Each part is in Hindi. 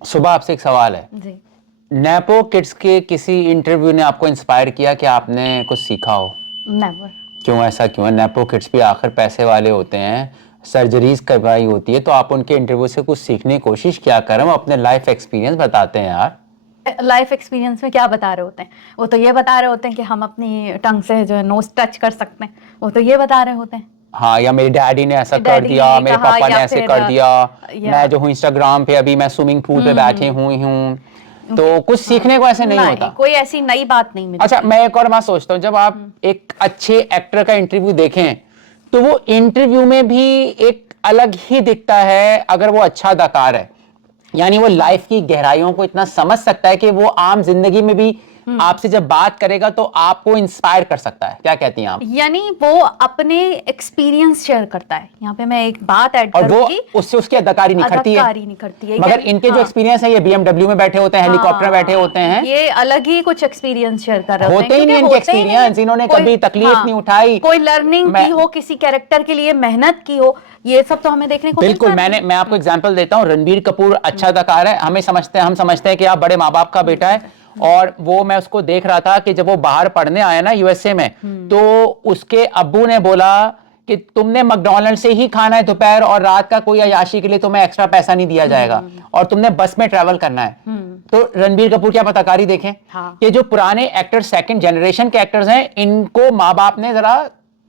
सुबह आपसे एक सवाल है जी। नेपो किड्स के किसी इंटरव्यू ने आपको इंस्पायर किया कि आपने कुछ सीखा हो? नेवर। क्यों, ऐसा क्यों है? नेपो किड्स भी आखिर पैसे वाले होते हैं, सर्जरीज करवाई होती है, तो आप उनके इंटरव्यू से कुछ सीखने की कोशिश क्या करें? हम अपने लाइफ एक्सपीरियंस बताते हैं यार। लाइफ एक्सपीरियंस में क्या बता रहे होते हैं? वो तो ये बता रहे होते हैं कि हम अपनी टंग से जो है नोज टच कर सकते हैं, वो तो ये बता रहे होते हैं। हाँ, या मेरी डैडी ने ऐसा कर डैडी दिया, ने मेरे कहा पापा ने या ऐसे फिर कर दिया, या मैं जो हूँ इंस्टाग्राम पे अभी मैं स्विमिंग पूल पे बैठी हुई हूँ, तो कुछ हाँ, सीखने को ऐसे नहीं नहीं, होता। कोई ऐसी नई बात नहीं मिलती। अच्छा, मैं एक और बात सोचता हूँ, जब आप एक अच्छे एक्टर का इंटरव्यू देखें तो वो इंटरव्यू में भी एक अलग ही दिखता है अगर वो अच्छा अदाकार है। यानी वो लाइफ की गहराइयों को इतना समझ सकता है कि वो आम जिंदगी में भी आपसे जब बात करेगा तो आपको इंस्पायर कर सकता है। क्या कहती हैं आप? यानी वो अपने एक्सपीरियंस शेयर करता है। यहाँ पे मैं एक बात ऐड और वो करूंगी, उससे उसकी अदाकारी निखरती है। अदाकारी निखरती है। मगर यानी इनके जो हाँ, एक्सपीरियंस है, ये बीएमडब्ल्यू में बैठे होते हैं, हेलीकॉप्टर में बैठे होते हैं, ये अलग ही कुछ एक्सपीरियंस शेयर कर रहे होते हैं, होते ही क्योंकि नहीं इनके होते ही नहीं है। एक्सपीरियंस। इन्होंने कोई कभी तकलीफ नहीं उठाई। कोई लर्निंग मैं की हो, किसी कैरेक्टर के लिए मेहनत की हो, ये सब तो हमें देखने को बिल्कुल, मिलता है। मैं आपको एग्जांपल देता हूं। रणबीर कपूर अच्छा अदाकार है, हम समझते हैं कि आप बड़े माँ बाप का बेटा है। और वो मैं उसको देख रहा था कि जब वो बाहर पढ़ने आया ना यूएसए में, तो उसके अब्बू ने बोला कि तुमने मैकडॉनल्ड से ही खाना है दोपहर और रात का, कोई अयाशी के लिए तुम्हें एक्स्ट्रा पैसा नहीं दिया जाएगा और तुमने बस में ट्रैवल करना है। तो रणबीर कपूर क्या पताकारी देखें। हाँ। ये जो पुराने एक्टर, सेकंड जनरेशन के एक्टर्स हैं, इनको माँ बाप ने जरा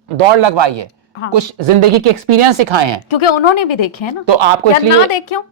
दौड़ लगवाई है, हाँ। कुछ जिंदगी के एक्सपीरियंस सिखाए हैं, क्योंकि उन्होंने भी देखे हैं ना। तो आपको या इसलिए ना देखे हो,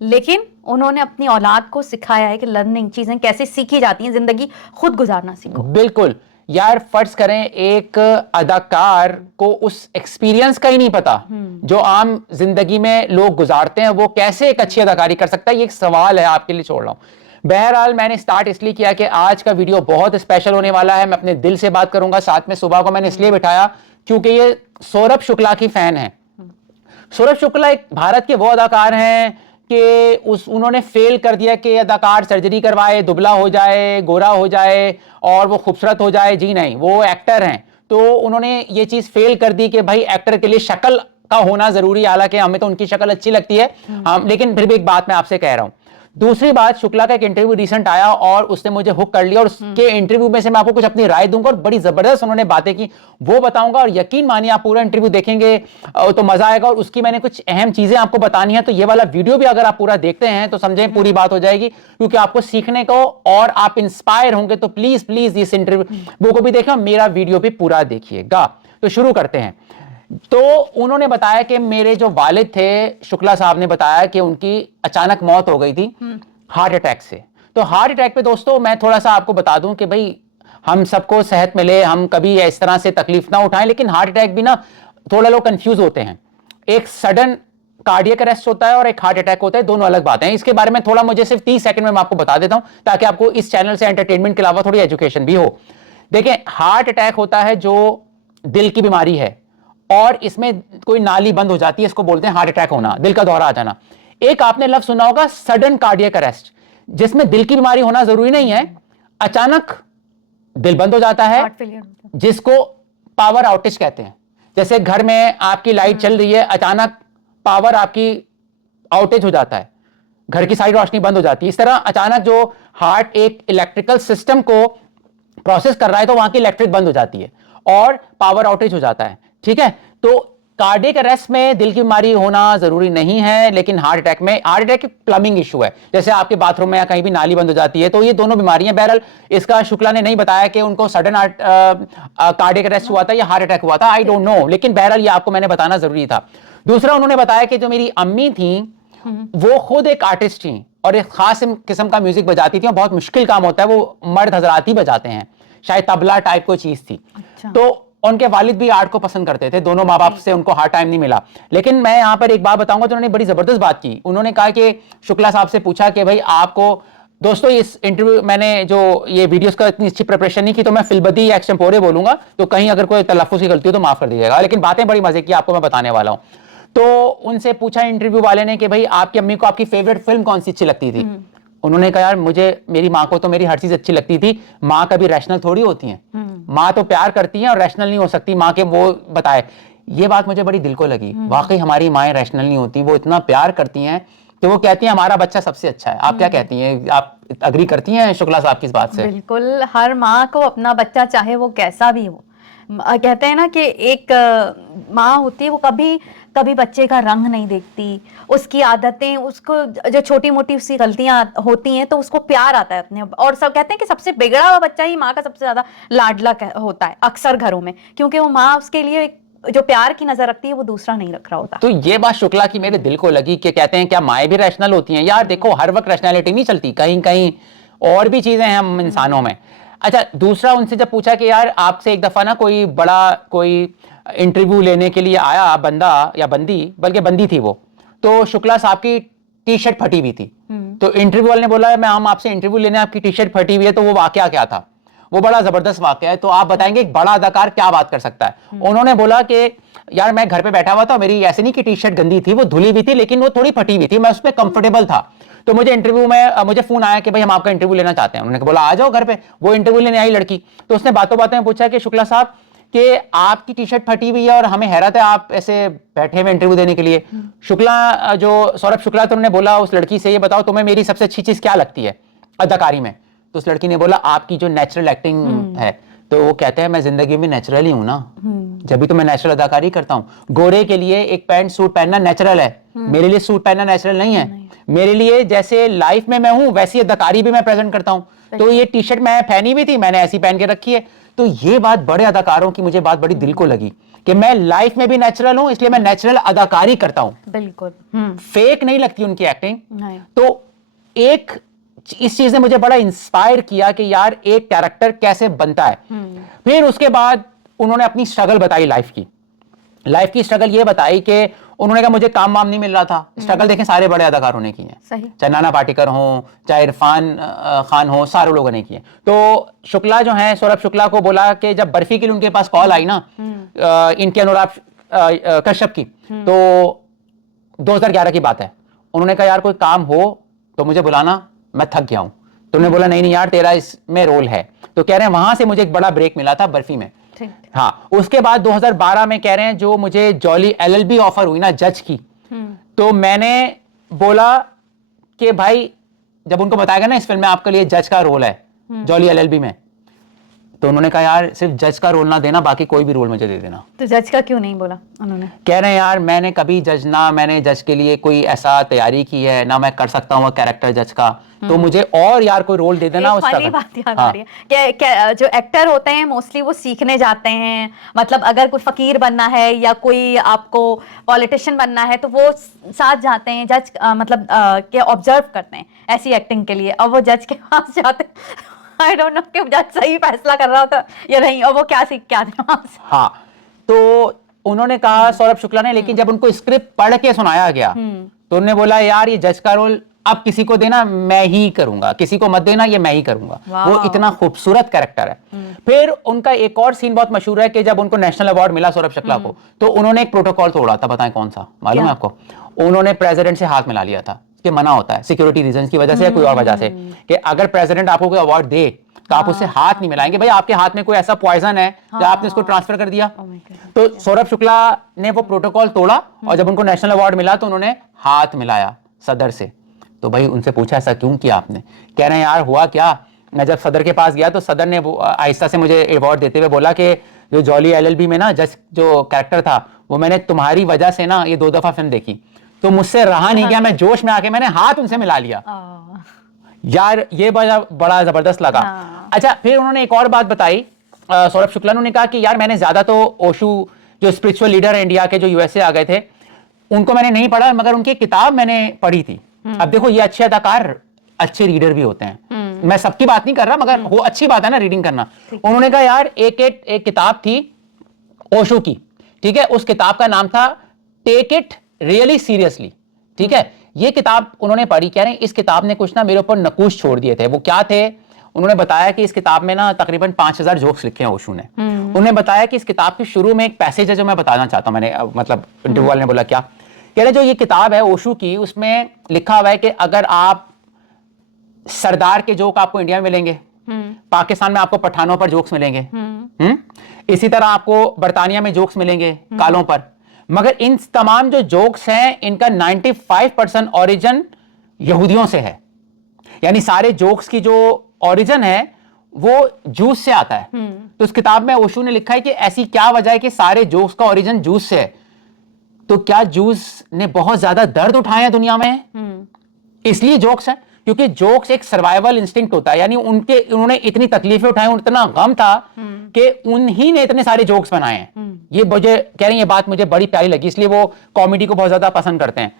लेकिन उन्होंने अपनी औलाद को सिखाया है कि लर्निंग चीजें कैसे सीखी जाती हैं, जिंदगी खुद गुजारना सीखो। बिल्कुल यार। फर्ज करें एक अदाकार को उस एक्सपीरियंस का ही नहीं पता जो आम जिंदगी में लोग गुजारते हैं, वो कैसे एक अच्छी अदाकारी कर सकता है? ये एक सवाल है, आपके लिए छोड़ रहा हूं। बहरहाल, मैंने स्टार्ट इसलिए किया कि आज का वीडियो बहुत स्पेशल होने वाला है। मैं अपने दिल से बात करूंगा। साथ में सुबह को मैंने इसलिए बिठाया क्योंकि ये सौरभ शुक्ला की फैन है। सौरभ शुक्ला एक भारत के वो अदाकार हैं कि उन्होंने फेल कर दिया कि अदाकार सर्जरी करवाए, दुबला हो जाए, गोरा हो जाए और वो खूबसूरत हो जाए। जी नहीं, वो एक्टर हैं। तो उन्होंने ये चीज फेल कर दी कि भाई एक्टर के लिए शक्ल का होना जरूरी है। हालांकि हमें तो उनकी शक्ल अच्छी लगती है, लेकिन फिर भी एक बात मैं आपसे कह रहा हूं। दूसरी बात, शुक्ला का एक इंटरव्यू रिसेंट आया और उसने मुझे हुक कर लिया, और उसके इंटरव्यू में से मैं आपको कुछ अपनी राय दूंगा और बड़ी जबरदस्त उन्होंने बातें की, वो बताऊंगा। और यकीन मानिए, आप पूरा इंटरव्यू देखेंगे तो मजा आएगा। और उसकी मैंने कुछ अहम चीजें आपको बतानी है, तो ये वाला वीडियो भी अगर आप पूरा देखते हैं तो समझें पूरी बात हो जाएगी, क्योंकि आपको सीखने को और आप इंस्पायर होंगे। तो प्लीज प्लीज इस इंटरव्यू को भी देखें, मेरा वीडियो भी पूरा देखिएगा। तो शुरू करते हैं। तो उन्होंने बताया कि मेरे जो वालिद थे, शुक्ला साहब ने बताया कि उनकी अचानक मौत हो गई थी हार्ट अटैक से। तो हार्ट अटैक पे दोस्तों मैं थोड़ा सा आपको बता दूं कि भाई हम सबको सेहत मिले, हम कभी इस तरह से तकलीफ ना उठाएं, लेकिन हार्ट अटैक भी ना थोड़ा लोग कंफ्यूज होते हैं। एक सडन कार्डियक अरेस्ट होता है और एक हार्ट अटैक होता है, दोनों अलग बातें हैं। इसके बारे में थोड़ा मुझे सिर्फ 30 सेकंड में मैं आपको बता देता हूं, ताकि आपको इस चैनल से एंटरटेनमेंट के अलावा थोड़ी एजुकेशन भी हो। देखें, हार्ट अटैक होता है जो दिल की बीमारी है, और इसमें कोई नाली बंद हो जाती है, इसको बोलते हैं हार्ट अटैक होना, दिल का दौरा आ जाना। एक आपने लफ्ज सुना होगा सडन कार्डियक अरेस्ट, जिसमें दिल की बीमारी होना जरूरी नहीं है, अचानक दिल बंद हो जाता है, जिसको पावर आउटेज कहते हैं। जैसे घर में आपकी लाइट चल रही है, अचानक पावर आपकी आउटेज हो जाता है, घर की सारी रोशनी बंद हो जाती है। इस तरह अचानक जो हार्ट एक इलेक्ट्रिकल सिस्टम को प्रोसेस कर रहा है, तो वहां की इलेक्ट्रिक बंद हो जाती है और पावर आउटेज हो जाता है। ठीक है, तो कार्डियक अरेस्ट में दिल की बीमारी होना जरूरी नहीं है, लेकिन हार्ट अटैक में, हार्ट अटैक प्लम्बिंग इशू है, जैसे आपके बाथरूम में या कहीं भी नाली बंद हो जाती है, तो ये दोनों बीमारियां। बहरहाल, इसका शुक्ला ने नहीं बताया कि उनको सडन कार्डियक अरेस्ट हुआ था या हार्ट अटैक हुआ था, आई डोंट नो, लेकिन बहरहाल ये आपको मैंने बताना जरूरी था। दूसरा, उन्होंने बताया कि जो मेरी अम्मी थी वो खुद एक आर्टिस्ट थी और एक खास किस्म का म्यूजिक बजाती थी, और बहुत मुश्किल काम होता है, वो मर्द हजरात ही बजाते हैं, शायद तबला टाइप कोई चीज थी। अच्छा। तो उनके वालिद भी आर्ट को पसंद करते थे, दोनों माँ बाप से उनको हर टाइम नहीं मिला। लेकिन मैं यहां पर एक बात बताऊंगा, तो उन्होंने बड़ी जबरदस्त बात की। उन्होंने कहा कि शुक्ला साहब से पूछा कि भाई आपको, दोस्तों इस इंटरव्यू मैंने जो ये वीडियोस का इतनी अच्छी प्रिपरेशन नहीं की, तो मैं फिलबदी या एक्सटेम्पोरे बोलूंगा, तो कहीं अगर कोई तलफ्फुज़ की गलती हो तो माफ कर दीजिएगा, लेकिन बातें बड़ी मजे की आपको मैं बताने वाला हूं। तो उनसे पूछा इंटरव्यू वाले ने कि भाई आपकी अम्मी को आपकी फेवरेट फिल्म कौन सी अच्छी लगती थी? उन्होंने कहा यार मुझे, मेरी माँ को तो मेरी हर चीज अच्छी लगती थी। माँ कभी रैशनल थोड़ी होती हैं, माँ तो प्यार करती हैं और रैशनल नहीं हो सकती। माँ के वो बताए, ये बात मुझे बड़ी दिल को लगी। वाकई हमारी माएँ रैशनल नहीं होती, वो इतना प्यार करती हैं तो वो कहती हैं हमारा बच्चा सबसे अच्छा है। आप क्या कहती हैं, आप अग्री करती हैं शुक्ला साहब की इस बात से? बिल्कुल, हर माँ को अपना बच्चा चाहे वो कैसा भी हो, कहते हैं ना कि एक माँ होती है वो कभी कभी बच्चे का रंग नहीं देखती, उसकी आदतें, उसको जो छोटी मोटी उसकी गलतियां होती हैं तो उसको प्यार आता है अपने। और सब कहते हैं कि सबसे बिगड़ा हुआ बच्चा ही माँ का सबसे ज्यादा लाडला होता है अक्सर घरों में, क्योंकि वो माँ उसके लिए जो प्यार की नजर रखती है वो दूसरा नहीं रख रहा होता। तो ये बात शुक्ला की मेरे दिल को लगी कि कहते हैं क्या माएँ भी रैशनल होती हैं? यार देखो, हर वक्त रैशनैलिटी नहीं चलती, कहीं कहीं और भी चीजें हैं हम इंसानों में। अच्छा, दूसरा उनसे जब पूछा कि यार आपसे एक दफा ना कोई बड़ा कोई इंटरव्यू लेने के लिए आया बंदा या बंदी, बल्कि बंदी थी वो, तो शुक्ला साहब की टी शर्ट फटी हुई थी। तो इंटरव्यू वाले ने बोला मैं हम आपसे इंटरव्यू लेने, आपकी टी शर्ट फटी हुई है, तो वो वाकया क्या था? वो बड़ा जबरदस्त वाकया है, तो आप बताएंगे एक बड़ा अदाकार क्या बात कर सकता है? उन्होंने बोला कि यार मैं घर पे बैठा हुआ था, मेरी ऐसे नहीं कि टी शर्ट गंदी थी, वो धुली हुई थी, लेकिन वो थोड़ी फटी हुई थी, मैं उसमें कंफर्टेबल था। तो मुझे इंटरव्यू में मुझे फोन आया कि भाई हम आपका इंटरव्यू लेना चाहते हैं। उन्होंने बोला आ जाओ घर पे। वो इंटरव्यू लेने आई लड़की, तो उसने बातों बातों में पूछा कि शुक्ला साहब कि आपकी टी शर्ट फटी हुई है और हमें हैरत है आप ऐसे बैठे हुए इंटरव्यू देने के लिए। शुक्ला जो सौरभ शुक्ला, तो उन्होंने बोला उस लड़की से ये बताओ तुम्हें मेरी सबसे अच्छी चीज क्या लगती है अदाकारी में? तो उस लड़की ने बोला आपकी जो नेचुरल एक्टिंग है। तो वो कहते हैं मैं जिंदगी में नेचुरल ही हूं ना, जब भी तो मैं नेचुरल अदाकारी करता हूं। गोरे के लिए एक पैंट सूट पहनना नेचुरल है, मेरे लिए सूट पहनना नेचुरल नहीं है। मेरे लिए जैसे लाइफ में मैं हूं वैसी अदाकारी भी मैं प्रेजेंट करता हूं। तो ये टी शर्ट मैं पहनी हुई थी, मैंने ऐसी पहन के रखी है। तो ये बात बड़े अदाकारों की मुझे बात बड़ी दिल को लगी कि मैं लाइफ में भी नेचुरल हूं, इसलिए मैं नेचुरल अदाकारी करता हूं। बिल्कुल फेक नहीं लगती उनकी एक्टिंग। तो एक इस चीज ने मुझे बड़ा इंस्पायर किया कि यार एक कैरेक्टर कैसे बनता है। फिर उसके बाद उन्होंने अपनी स्ट्रगल बताई लाइफ की स्ट्रगल ये बताई कि उन्होंने कहा मुझे काम वाम नहीं मिल रहा था। स्ट्रगल देखें सारे बड़े अदाकारों ने की है, चाहे नाना पाटेकर हो, चाहे इरफान खान हो, सारे लोगों ने की है। तो शुक्ला जो है, सौरभ शुक्ला को बोला कि जब बर्फी के लिए उनके पास कॉल आई ना इनके अनुराग कश्यप की, तो 2011 की बात है, उन्होंने कहा यार कोई काम हो तो मुझे बुलाना, मैं थक गया हूं। तो उन्होंने बोला नहीं नहीं यार तेरा इसमें रोल है। तो कह रहे हैं वहां से मुझे एक बड़ा ब्रेक मिला था बर्फी में। हाँ, उसके बाद 2012 में कह रहे हैं जो मुझे जॉली एलएलबी ऑफर हुई ना जज की, तो मैंने बोला कि भाई जब उनको बताया गया ना इस फिल्म में आपके लिए जज का रोल है जॉली एलएलबी में, तो उन्होंने कहा यार सिर्फ जज का रोल ना देना, बाकी कोई भी रोल मुझे दे देना। तो जज का क्यों नहीं बोला उन्होंने? कह रहे हैं यार मैंने कभी जज ना, मैंने जज के लिए कोई ऐसा तैयारी की है ना, मैं कर सकता हूँ कैरेक्टर जज का, तो मुझे और यार कोई रोल दे देना। उस तरह बात याद आ रही है कि जो एक्टर होते हैं मोस्टली वो सीखने जाते हैं, मतलब अगर कोई फकीर बनना है या कोई आपको पॉलिटिशियन बनना है तो वो साथ जाते हैं जज, मतलब के ऑब्जर्व करते हैं ऐसी एक्टिंग के लिए, और वो जज के पास जाते हैं। I don't know कि जज सही फैसला कर रहा होता या नहीं, और वो क्या सीख के आते हैं वहां से। हाँ, तो उन्होंने कहा सौरभ शुक्ला ने, लेकिन जब उनको स्क्रिप्ट पढ़ के सुनाया गया तो उन्होंने बोला यार ये जज का रोल अब किसी को देना मैं ही करूंगा, किसी को मत देना, ये मैं ही करूंगा। वो इतना खूबसूरत कैरेक्टर है। फिर उनका एक और सीन बहुत मशहूर है कि जब उनको नेशनल अवार्ड मिला सौरभ शुक्ला को, तो उन्होंने एक प्रोटोकॉल तोड़ा था, बताएं कौन सा मालूम है आपको? उन्होंने प्रेसिडेंट से हाथ मिला लिया था कि मना होता है सिक्योरिटी रीजंस की वजह से या कोई और वजह से कि अगर प्रेसिडेंट आपको कोई अवार्ड दे तो आप उससे हाथ नहीं मिलाएंगे। भाई आपके हाथ में कोई ऐसा पॉइजन है या आपने इसको ट्रांसफर कर दिया। तो सौरभ शुक्ला ने वो प्रोटोकॉल तोड़ा और जब उनको नेशनल अवार्ड मिला तो उन्होंने हाथ मिलाया सदर से। तो भाई उनसे पूछा ऐसा क्यों किया आपने? कह रहे हैं यार हुआ क्या, मैं जब सदर के पास गया तो सदर ने आहिस्ता से मुझे अवार्ड देते हुए बोला कि जो जॉली एलएलबी में ना जज जो कैरेक्टर था वो मैंने तुम्हारी वजह से ना ये 2 दफा फिल्म देखी, तो मुझसे रहा नहीं गया, मैं जोश में आके मैंने हाथ उनसे मिला लिया। यार ये बड़ा जबरदस्त लगा। अच्छा, फिर उन्होंने एक और बात बताई सौरभ शुक्ला ने कहा कि यार मैंने ज्यादा तो ओशो जो स्पिरिचुअल लीडर है इंडिया के, जो यूएसए आ गए थे, उनको मैंने नहीं पढ़ा मगर उनकी किताब मैंने पढ़ी थी। अब देखो ये अच्छे अदाकार अच्छे रीडर भी होते हैं, मैं सबकी बात नहीं कर रहा मगर वो अच्छी बात है ना रीडिंग करना। उन्होंने कहा यार एक किताब थी ओशो की, ठीक है, उस किताब का नाम था टेक इट रियली सीरियसली, ठीक है। ये किताब उन्होंने पढ़ी, कह रहे हैं इस किताब ने कुछ ना मेरे ऊपर नकूश छोड़ दिए थे। वो क्या थे? उन्होंने बताया कि इस किताब में ना तकरीबन 5000 जोक्स लिखे हैं ओशो ने। उन्होंने बताया कि इस किताब के शुरू में एक पैसेज है जो मैं बताना चाहता हूं, मैंने मतलब इंटरव्यू वाले ने बोला क्या, कह रहे जो ये किताब है ओशो की, उसमें लिखा हुआ है कि अगर आप सरदार के जोक आपको इंडिया में मिलेंगे, पाकिस्तान में आपको पठानों पर जोक्स मिलेंगे, इसी तरह आपको बर्तानिया में जोक्स मिलेंगे कालों पर, मगर इन तमाम जो जोक्स हैं इनका 95% ओरिजिन यहूदियों से है, यानी सारे जोक्स की जो ओरिजिन है वो जूस से आता है। तो उस किताब में ओशो ने लिखा है कि ऐसी क्या वजह है कि सारे जोक्स का ओरिजिन जूस से है। तो क्या जूस ने बहुत ज्यादा दर्द उठाए हैं दुनिया में, इसलिए जोक्स है? क्योंकि जोक्स एक सर्वाइवल इंस्टिंक्ट होता है, यानी उन्होंने इतनी तकलीफें उठाई, इतना गम था कि उन्हीं ने इतने सारे जोक्स बनाए हैं। ये मुझे कह रही है, ये बात मुझे बड़ी प्यारी लगी, इसलिए वो कॉमेडी को बहुत ज्यादा पसंद करते हैं।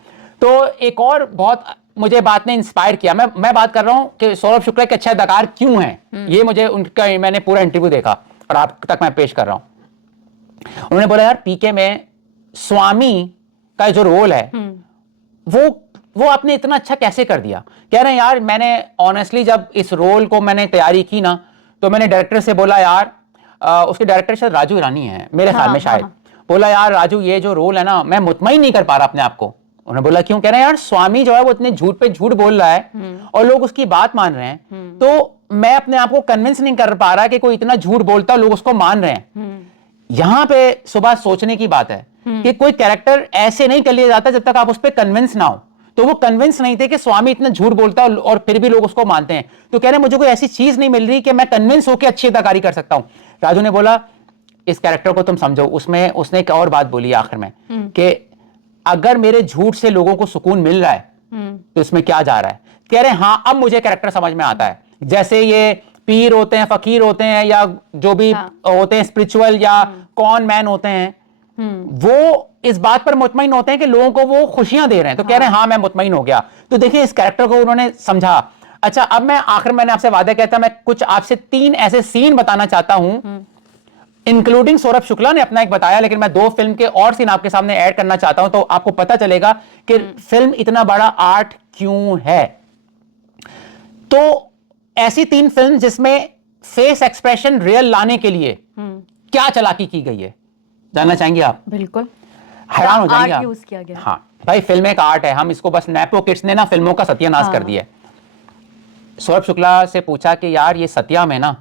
तो एक और बहुत मुझे बात ने इंस्पायर किया, मैं बात कर रहा हूं कि सौरभ शुक्ला एक अच्छे अदाकार क्यों हैं। ये मुझे उनका, मैंने पूरा इंटरव्यू देखा और आप तक मैं पेश कर रहा हूं। उन्होंने बोला यार पीके में स्वामी का जो रोल है वो आपने इतना अच्छा कैसे कर दिया। कह रहे हैं यार मैंने ऑनेस्टली जब इस रोल को मैंने तैयारी की ना, तो मैंने डायरेक्टर से बोला यार, उसके डायरेक्टर शायद राजू ईरानी है मेरे ख्याल में शायद, बोला यार राजू ये जो रोल है ना मैं मुतमईन नहीं कर पा रहा अपने आप को। उन्होंने बोला क्यों? कह रहे हैं यार स्वामी जो है वो इतने झूठ पे झूठ बोल रहा है और लोग उसकी बात मान रहे हैं, तो मैं अपने आप को कन्विंस नहीं कर पा रहा कि कोई इतना झूठ बोलता लोग उसको मान रहे हैं। यहां पे सुबह सोचने की बात है कि कोई कैरेक्टर ऐसे नहीं कर लिया जाता जब तक आप उस पर कन्विंस ना हो। तो वो कन्विंस नहीं थे कि स्वामी इतना झूठ बोलता है और फिर भी लोग उसको मानते हैं। तो कह रहे मुझे कोई ऐसी चीज नहीं मिल रही कि मैं कन्विंस होकर अच्छी अदाकारी कर सकता हूं। राजू ने बोला इस कैरेक्टर को तुम समझो। उसमें उसने एक और बात बोली आखिर में कि अगर मेरे झूठ से लोगों को सुकून मिल रहा है तो इसमें क्या जा रहा है। कह रहे हाँ अब मुझे कैरेक्टर समझ में आता है। जैसे ये पीर होते हैं, फकीर होते हैं, या जो भी होते हैं स्पिरिचुअल या कॉन मैन होते हैं, वो इस बात पर मुतमईन होते हैं कि लोगों को वो खुशियां दे रहे हैं। तो कह रहे हैं हाँ मैं मुतमईन हो गया। तो देखिए इस कैरेक्टर को उन्होंने समझा। अच्छा अब मैं आखिर मैंने आपसे वादा किया था, मैं कुछ आपसे 3 ऐसे सीन बताना चाहता हूं, इंक्लूडिंग सौरभ शुक्ला ने अपना एक बताया, लेकिन मैं 2 फिल्म के और सीन आपके सामने ऐड करना चाहता हूं, तो आपको पता चलेगा कि फिल्म इतना बड़ा आर्ट क्यों है। तो ऐसी 3 फिल्म जिसमें फेस एक्सप्रेशन रियल लाने के लिए क्या चालाकी की गई है, जानना चाहेंगे आप? बिल्कुल, हैरान हो जाएंगे आप। यूज किया गया। हाँ भाई फिल्म एक आर्ट है, हम इसको बस नेपो किड्स ने ना फिल्मों का सत्यानाश कर दिया है। सौरभ शुक्ला से पूछा कि यार ये सत्या में ना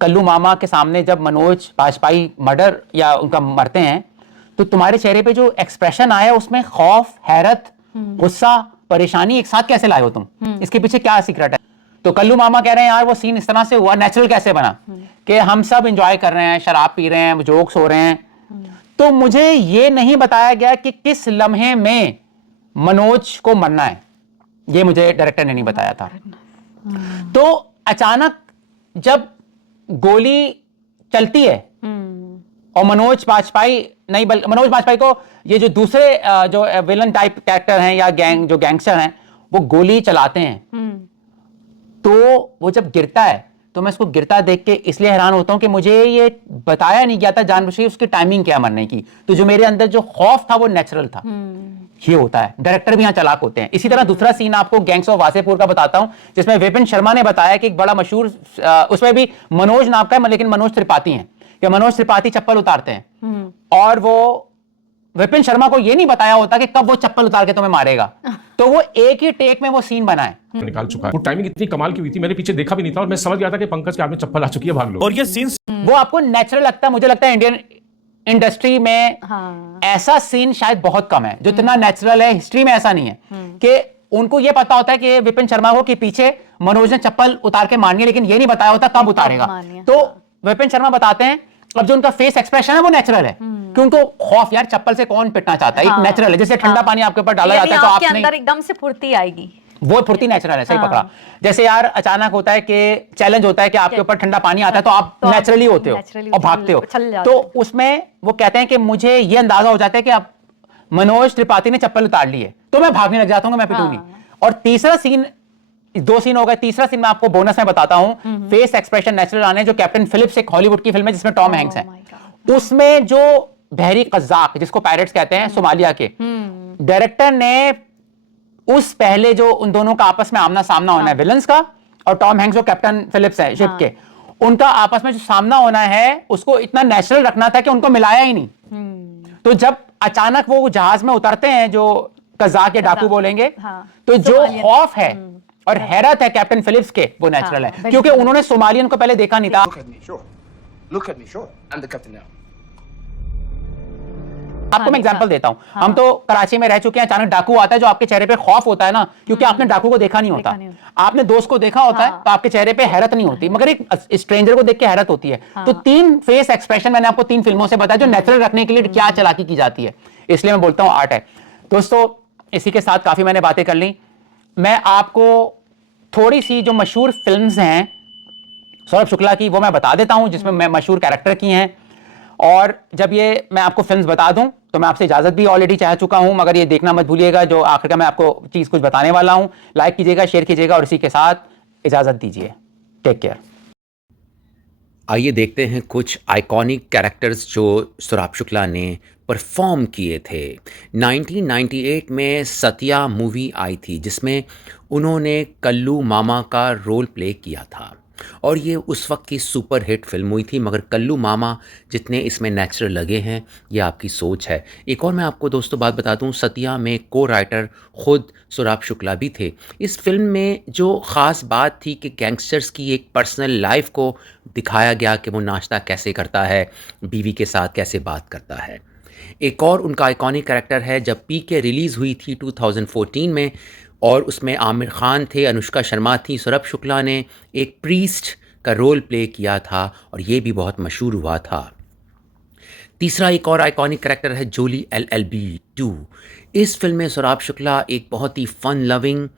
कल्लू मामा के सामने जब मनोज बाजपेयी मर्डर या उनका मरते हैं, तो तुम्हारे चेहरे पे जो एक्सप्रेशन आया उसमें खौफ, हैरत, गुस्सा, परेशानी एक साथ कैसे लाए हो तुम? इसके पीछे क्या सीक्रेट है? तो कल्लू मामा कह रहे हैं यार वो सीन इस तरह से हुआ, नेचुरल कैसे बना कि हम सब एंजॉय कर रहे हैं, शराब पी रहे हैं, जोक्स हो रहे हैं, तो मुझे ये नहीं बताया गया कि किस लम्हे में मनोज को मरना है, ये मुझे डायरेक्टर ने नहीं बताया था। तो अचानक जब गोली चलती है और मनोज बाजपेयी को ये जो दूसरे जो विलन टाइप कैरेक्टर हैं या जो गैंगस्टर हैं वो गोली चलाते हैं, तो वो जब गिरता है तो मैं इसको गिरता देख के इसलिए हैरान होता हूं कि मुझे ये बताया नहीं गया था जानबूझ के उसकी टाइमिंग क्या मरने की। तो जो मेरे अंदर जो खौफ था वो नेचुरल था। ये होता है, डायरेक्टर भी यहाँ चालाक होते हैं। इसी तरह दूसरा सीन आपको गैंग्स ऑफ वासेपुर का बताता हूं, जिसमें विपिन शर्मा ने बताया कि एक बड़ा मशहूर, उसमें भी मनोज नाम का है लेकिन मनोज त्रिपाठी हैं, कि मनोज त्रिपाठी चप्पल उतारते हैं और वो विपिन शर्मा को ये नहीं बताया होता कि कब वो चप्पल उतार के तुम्हें मारेगा, तो वो एक ही टेक में वो सीन बनाए निकाल चुका है। वो टाइमिंग इतनी कमाल की हुई थी, मैंने पीछे देखा भी नहीं था और मैं समझ गया था कि पंकज के हाथ में चप्पल आ चुकी है, भाग लो। और ये सीन्स वो आपको नेचुरल लगता है। मुझे लगता है इंडियन इंडस्ट्री में ऐसा सीन शायद बहुत कम है जो इतना नेचुरल है। हिस्ट्री में ऐसा नहीं है कि उनको ये पता होता है कि विपिन शर्मा को कि पीछे मनोज ने चप्पल उतार के मारनी है, लेकिन ये नहीं बताया होता कब उतारेगा। तो विपिन शर्मा बताते हैं, अब जो उनका फेस एक्सप्रेशन है वो नेचुरल है, कि उनको खौफ, यार चप्पल से कौन पिटना चाहता है, एक नेचुरल है। जैसे ठंडा पानी आपके ऊपर डाला जाता है तो आपके आपने अंदर एकदम से फुर्ती आएगी, वो फुर्ती नेचुरल है। सही पकड़ा। जैसे यार अचानक होता है कि चैलेंज होता है कि आपके ऊपर ठंडा पानी आता है तो आप नेचुरली होते हो और भागते हो। तो उसमें वो कहते हैं कि मुझे ये अंदाजा हो जाता है कि अब मनोज त्रिपाठी ने चप्पल उतार ली है तो मैं भागने लग जाता हूँ, मैं पिटूंगी। और तीसरा सीन, 2 सीन हो गए, तीसरा सीन मैं आपको बोनस में बताता हूं, फेस एक्सप्रेशन नेचुरल आने, जो कैप्टन फिलिप्स एक हॉलीवुड की फिल्म है जिसमें टॉम हैंक्स है, उसमें जो बहरी कज़ाक जिसको पायरेट्स कहते हैं सोमालिया के, डायरेक्टर ने उस पहले जो उन दोनों का आपस में आमना सामना होना है, विलन्स का और टॉम हैंक्स जो कैप्टन फिलिप्स है शिप के, उनका आपस में जो सामना होना है उसको इतना नेचुरल रखना था कि उनको मिलाया ही नहीं। तो जब अचानक वो जहाज में उतरते हैं, जो कज़ाक या डाकू बोलेंगे, तो जो खौफ है और हैरत है कैप्टन फिलिप्स के, वो नेचुरल है, क्योंकि उन्होंने सोमालियन को पहले देखा नहीं था। Look at me, sure. I'm the captain now. आपको मैं एग्जांपल देता हूं, हम तो कराची में रह चुके हैं, अचानक डाकू आता है, जो आपके चेहरे पे खौफ होता है ना, क्योंकि आपने डाकू को देखा नहीं होता, आपने दोस्त को देखा होता है, तो आपके चेहरे पे हैरत नहीं होती, मगर एक स्ट्रेंजर को देख के हैरत होती है। तो 3 फेस एक्सप्रेशन मैंने आपको 3 फिल्मों से बताया, जो नेचुरल रखने के लिए क्या चालाकी की जाती है, इसलिए मैं बोलता हूं आर्ट है। दोस्तों, इसी के साथ काफी मैंने बातें कर ली। मैं आपको थोड़ी सी जो मशहूर फिल्म्स हैं सौरभ शुक्ला की, वो मैं बता देता हूं, जिसमें मैं मशहूर कैरेक्टर की हैं। और जब ये मैं आपको फिल्म्स बता दूं तो मैं आपसे इजाजत भी ऑलरेडी चाह चुका हूं, मगर ये देखना मत भूलिएगा जो आखिर का मैं आपको चीज कुछ बताने वाला हूं। लाइक कीजिएगा, शेयर कीजिएगा और इसी के साथ इजाजत दीजिए। Take care. आइए देखते हैं कुछ आइकॉनिक कैरेक्टर्स जो सौरभ शुक्ला ने परफॉर्म किए थे। 1998 में सतिया मूवी आई थी, जिसमें उन्होंने कल्लू मामा का रोल प्ले किया था और ये उस वक्त की सुपर हिट फिल्म हुई थी। मगर कल्लू मामा जितने इसमें नेचुरल लगे हैं, ये आपकी सोच है। एक और मैं आपको दोस्तों बात बता दूं, सतिया में को राइटर खुद सौरभ शुक्ला भी थे। इस फिल्म में जो ख़ास बात थी कि गैंगस्टर्स की एक पर्सनल लाइफ को दिखाया गया कि वो नाश्ता कैसे करता है, बीवी के साथ कैसे बात करता है। एक और उनका आइकॉनिक कैरेक्टर है, जब पीके रिलीज़ हुई थी 2014 में और उसमें आमिर खान थे, अनुष्का शर्मा थी, सौरभ शुक्ला ने एक प्रीस्ट का रोल प्ले किया था और ये भी बहुत मशहूर हुआ था। तीसरा एक और आइकॉनिक कैरेक्टर है जोली LLB 2। इस फिल्म में सौरभ शुक्ला एक बहुत ही फन लविंग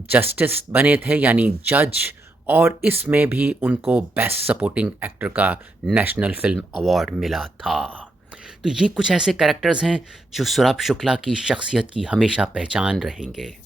जस्टिस बने थे, यानी जज, और इसमें भी उनको बेस्ट सपोर्टिंग एक्टर का नेशनल फिल्म अवार्ड मिला था। तो ये कुछ ऐसे कैरेक्टर्स हैं जो सौरभ शुक्ला की शख्सियत की हमेशा पहचान रहेंगे।